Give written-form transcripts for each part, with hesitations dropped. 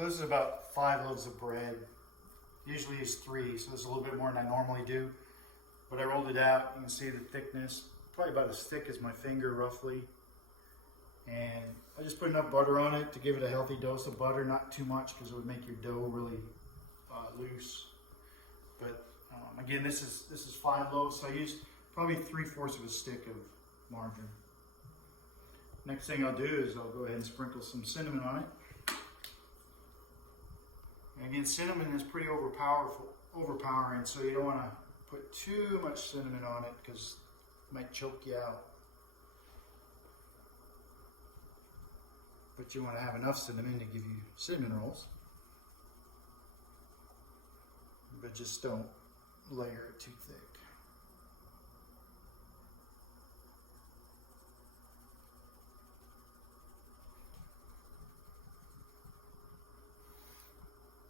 So this is about 5 loaves of bread. Usually use 3, so this is a little bit more than I normally do. But I rolled it out. You can see the thickness, probably about as thick as my finger roughly. And I just put enough butter on it to give it a healthy dose of butter, not too much because it would make your dough really loose. But again, this is 5 loaves, so I used probably 3/4 of a stick of margarine. Next thing I'll do is I'll go ahead and sprinkle some cinnamon on it. And again, cinnamon is pretty overpowering, so you don't want to put too much cinnamon on it because it might choke you out. But you want to have enough cinnamon to give you cinnamon rolls. But just don't layer it too thick.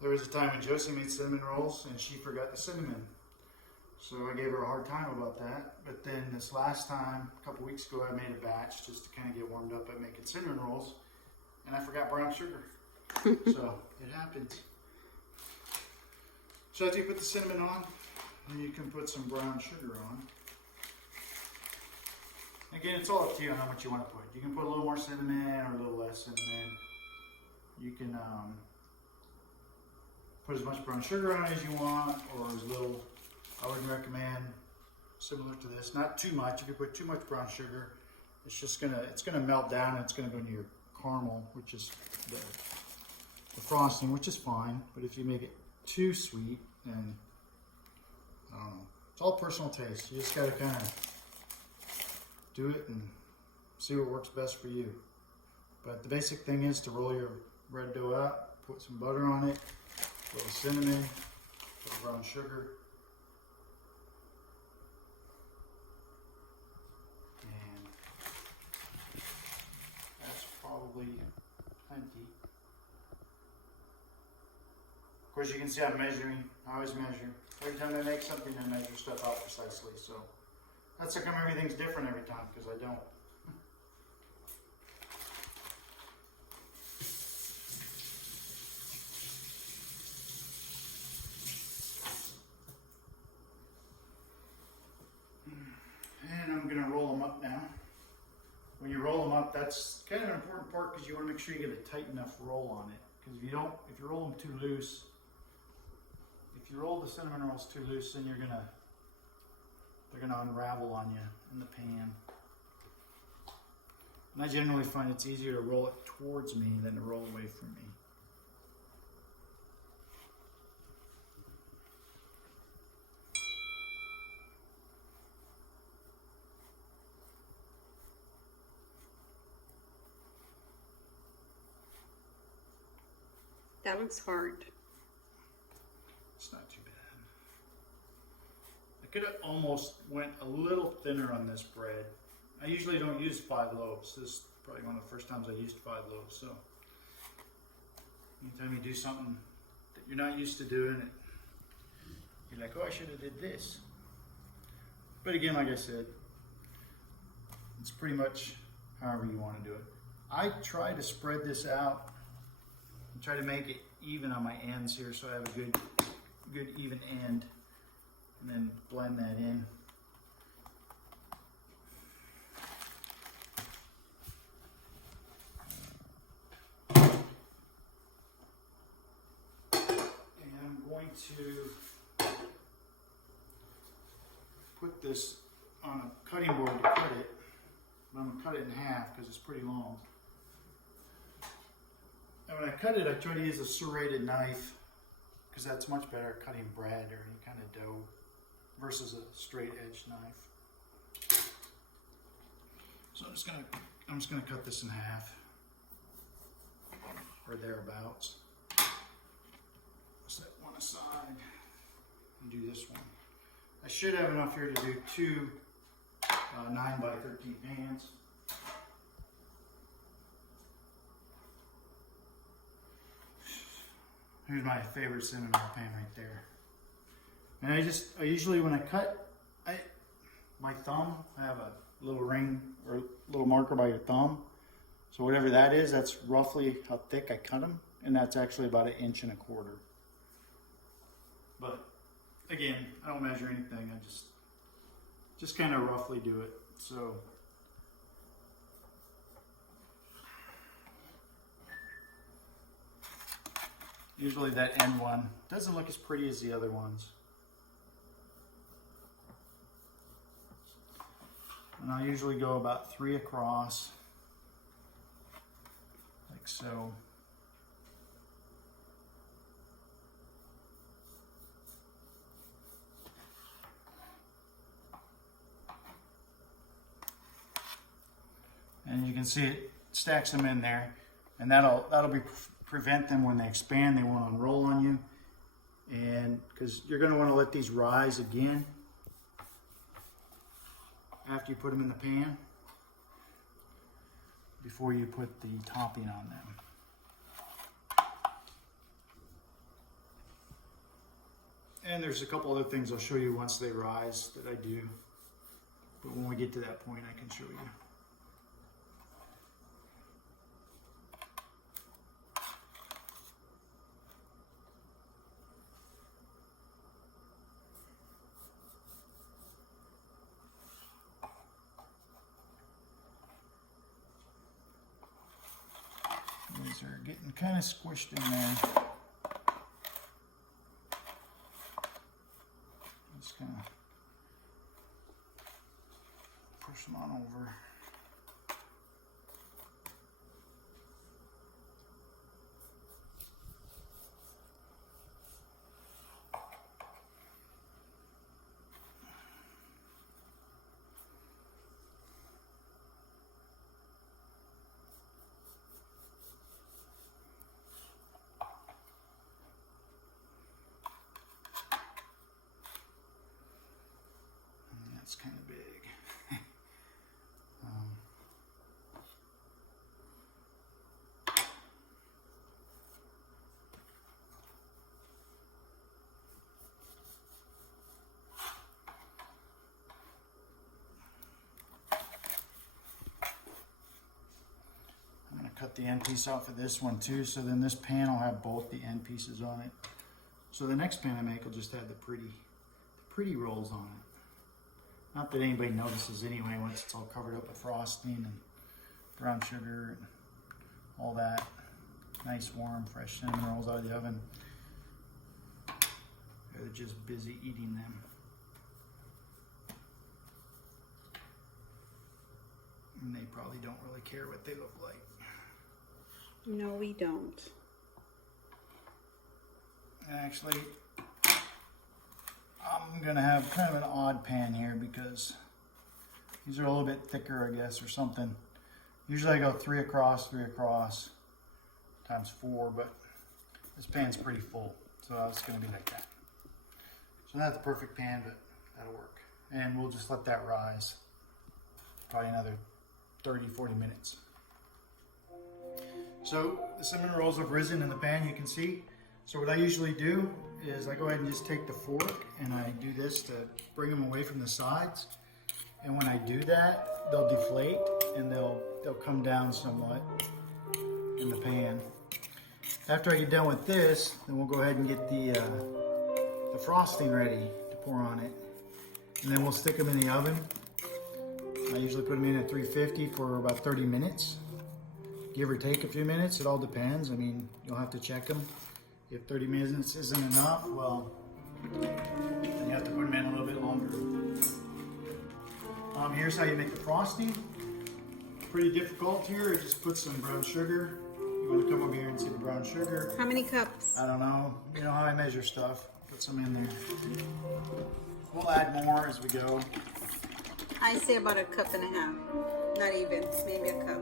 There was a time when Josie made cinnamon rolls and she forgot the cinnamon. So I gave her a hard time about that. But then this last time, a couple weeks ago, I made a batch just to kind of get warmed up at making cinnamon rolls. And I forgot brown sugar. So it happens. So after you put the cinnamon on, then you can put some brown sugar on. Again, it's all up to you on how much you want to put. You can put a little more cinnamon or a little less cinnamon. You can put as much brown sugar on it as you want, or as little. I would recommend similar to this, not too much. If you put too much brown sugar, it's gonna melt down and it's gonna go into your caramel, which is the frosting, which is fine. But if you make it too sweet, then I don't know. It's all personal taste. You just gotta kind of do it and see what works best for you. But the basic thing is to roll your bread dough out, put some butter on it, a little cinnamon, a little brown sugar, and that's probably plenty. Of course, you can see I'm measuring. I always measure. Every time I make something, I measure stuff out precisely. So that's how come everything's different every time, because I don't. And I'm going to roll them up now. When you roll them up, that's kind of an important part because you want to make sure you get a tight enough roll on it. Because if you roll them too loose, if you roll the cinnamon rolls too loose, then they're gonna unravel on you in the pan. And I generally find it's easier to roll it towards me than to roll away from me. That looks hard. It's not too bad. I could have almost went a little thinner on this bread. I usually don't use 5 loaves. This is probably one of the first times I used 5 loaves. So anytime you do something that you're not used to doing, you're like, oh, I should have did this. But again, like I said, it's pretty much however you want to do it. I try to spread this out and try to make it even on my ends here, so I have a good even end, and then blend that in. And I'm going to put this on a cutting board to cut it, but I'm going to cut it in half because it's pretty long. And when I cut it, I try to use a serrated knife because that's much better at cutting bread or any kind of dough versus a straight edge knife. So I'm just gonna cut this in half or thereabouts. Set one aside and do this one. I should have enough here to do 2 9x13 pans. Here's my favorite cinnamon roll pan right there. And I usually when I cut, my thumb, I have a little ring or a little marker by your thumb. So whatever that is, that's roughly how thick I cut them. and that's actually about 1.25 inches. But again, I don't measure anything. I just kind of roughly do it. So usually that end one doesn't look as pretty as the other ones. And I'll usually go about 3 across, like so. And you can see it stacks them in there, and that'll prevent them when they expand. They won't unroll on you, and because you're going to want to let these rise again after you put them in the pan before you put the topping on them. And there's a couple other things I'll show you once they rise that I do, but when we get to that point I can show you. These are getting kind of squished in there. Just gonna push them on over. It's kind of big. I'm going to cut the end piece off of this one too, so then this pan will have both the end pieces on it. So the next pan I make will just have the pretty rolls on it. Not that anybody notices anyway once it's all covered up with frosting and brown sugar and all that. Nice warm fresh cinnamon rolls out of the oven. They're just busy eating them. And they probably don't really care what they look like. No, we don't. Actually, I'm gonna have kind of an odd pan here because these are a little bit thicker, I guess, or something. Usually I go 3 across times 4, but this pan's pretty full, so it's gonna be like that. So not the perfect pan, but that'll work. And we'll just let that rise probably another 30-40 minutes. So the cinnamon rolls have risen in the pan, you can see. So what I usually do is I go ahead and just take the fork and I do this to bring them away from the sides. And when I do that, they'll deflate and they'll come down somewhat in the pan. After I get done with this, then we'll go ahead and get the frosting ready to pour on it. And then we'll stick them in the oven. I usually put them in at 350 for about 30 minutes. Give or take a few minutes, it all depends. I mean, you'll have to check them. If 30 minutes isn't enough, well, then you have to put them in a little bit longer. Here's how you make the frosting. Pretty difficult here. Just put some brown sugar. You want to come over here and see the brown sugar. How many cups? I don't know. You know how I measure stuff. Put some in there. We'll add more as we go. I say about 1.5 cups. Not even, maybe a cup.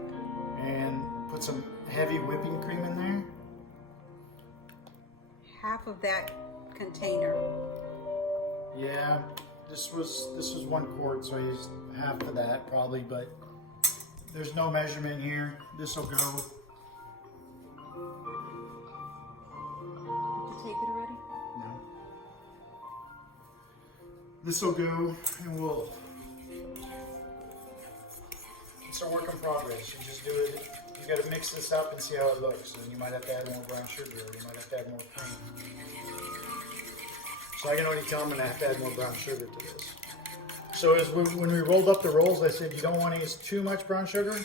And put some heavy whipping cream in there. Half of that container. Yeah, this was 1 quart, so I used half of that probably, but there's no measurement here. This will go. Did you tape it already? No. This will go, and it's a work in progress. You just do it. You you got to mix this up and see how it looks. And you might have to add more brown sugar, or you might have to add more cream. So I can already tell I'm going to have to add more brown sugar to this. So when we rolled up the rolls, I said you don't want to use too much brown sugar.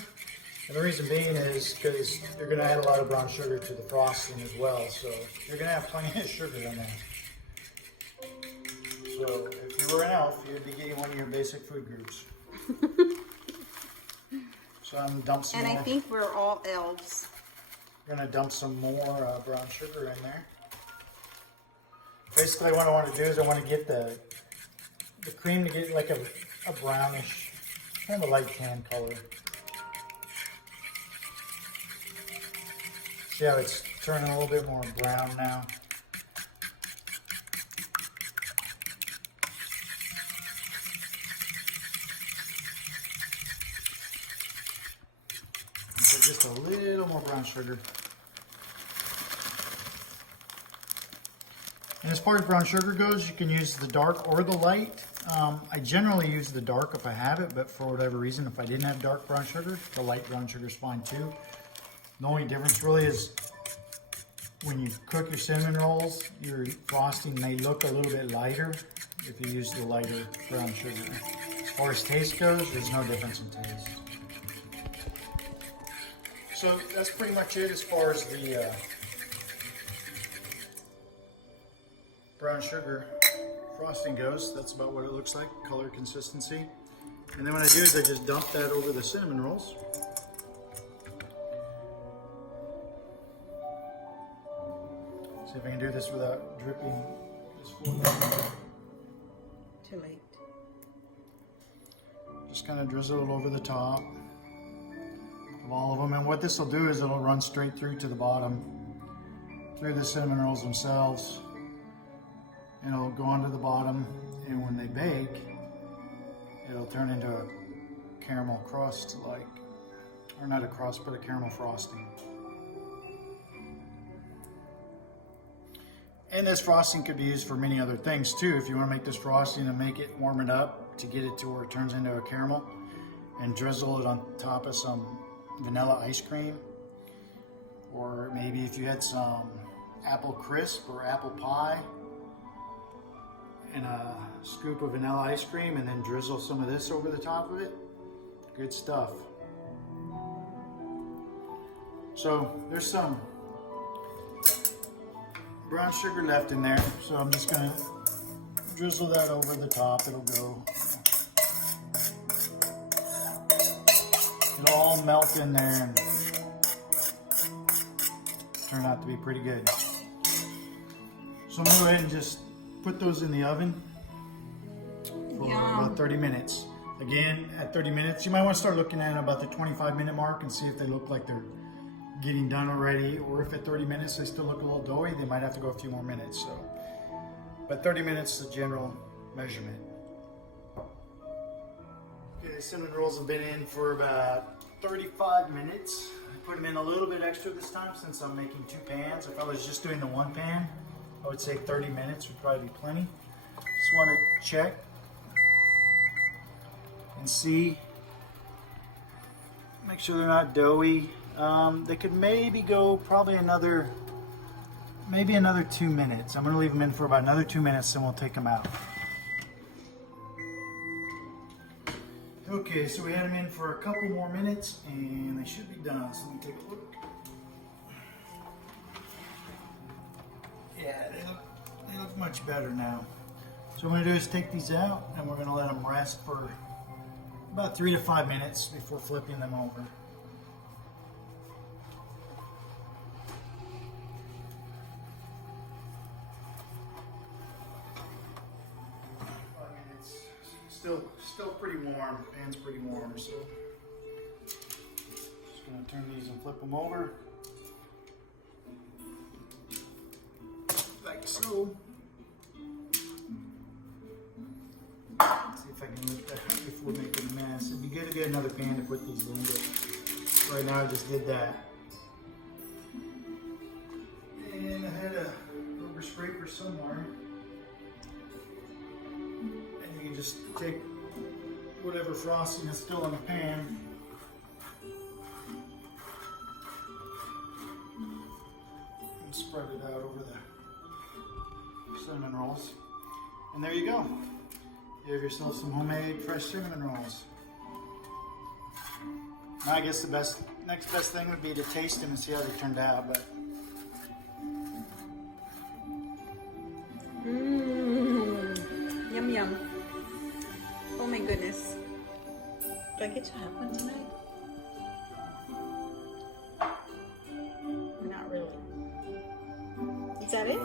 And the reason being is because you're going to add a lot of brown sugar to the frosting as well. So you're going to have plenty of sugar in there. So if you were an elf, you'd be getting one of your basic food groups. So I'm going to dump some more. And I think we're all elves. I'm going to dump some more brown sugar in there. Basically what I want to do is I want to get the cream to get like a brownish, kind of a light tan color. See how it's turning a little bit more brown now? So just a little more brown sugar. And as far as brown sugar goes, you can use the dark or the light. I generally use the dark if I have it, but for whatever reason, if I didn't have dark brown sugar, the light brown sugar is fine too. The only difference really is when you cook your cinnamon rolls, your frosting may look a little bit lighter if you use the lighter brown sugar. As far as taste goes, there's no difference in taste. So that's pretty much it as far as the brown sugar frosting goes. That's about what it looks like, color consistency. And then what I do is I just dump that over the cinnamon rolls. See if I can do this without dripping this floor. Too late. Just kind of drizzle it over the top of all of them. And what this will do is it'll run straight through to the bottom, through the cinnamon rolls themselves. And it'll go onto the bottom, and when they bake, it'll turn into a caramel crust, like, or not a crust, but a caramel frosting. And this frosting could be used for many other things too. If you want to make this frosting and make it, warm it up to get it to where it turns into a caramel, and drizzle it on top of some vanilla ice cream, or maybe if you had some apple crisp or apple pie, and a scoop of vanilla ice cream, and then drizzle some of this over the top of it. Good stuff. So there's some brown sugar left in there, so I'm just gonna drizzle that over the top. It'll all melt in there and turn out to be pretty good. So I'm gonna go ahead and just put those in the oven for about 30 minutes. Again, at 30 minutes, you might want to start looking at about the 25-minute mark and see if they look like they're getting done already, or if at 30 minutes they still look a little doughy, they might have to go a few more minutes. So, but 30 minutes is the general measurement. Okay, the cinnamon rolls have been in for about 35 minutes. I put them in a little bit extra this time since I'm making 2 pans. If I was just doing the 1 pan, I would say 30 minutes would probably be plenty. Just want to check and see, make sure they're not doughy. They could maybe go probably another 2 minutes. I'm going to leave them in for about another 2 minutes, and we'll take them out. Okay, so we had them in for a couple more minutes, and they should be done. So let me take a look. Yeah, they look much better now. So what I'm going to do is take these out, and we're going to let them rest for about 3 to 5 minutes before flipping them over. Still pretty warm. The pan's pretty warm, so just going to turn these and flip them over. Like so. Let's see if I can lift that up before making a mess. It'd be good to get another pan to put these in, but right now I just did that. And I had a rubber scraper somewhere. And you can just take whatever frosting is still in the pan the cinnamon rolls. And there you go. You have yourself some homemade fresh cinnamon rolls. Now I guess the next best thing would be to taste them and see how they turned out, but Yum yum. Oh my goodness. Do I get to have one tonight? Not really. Is that it?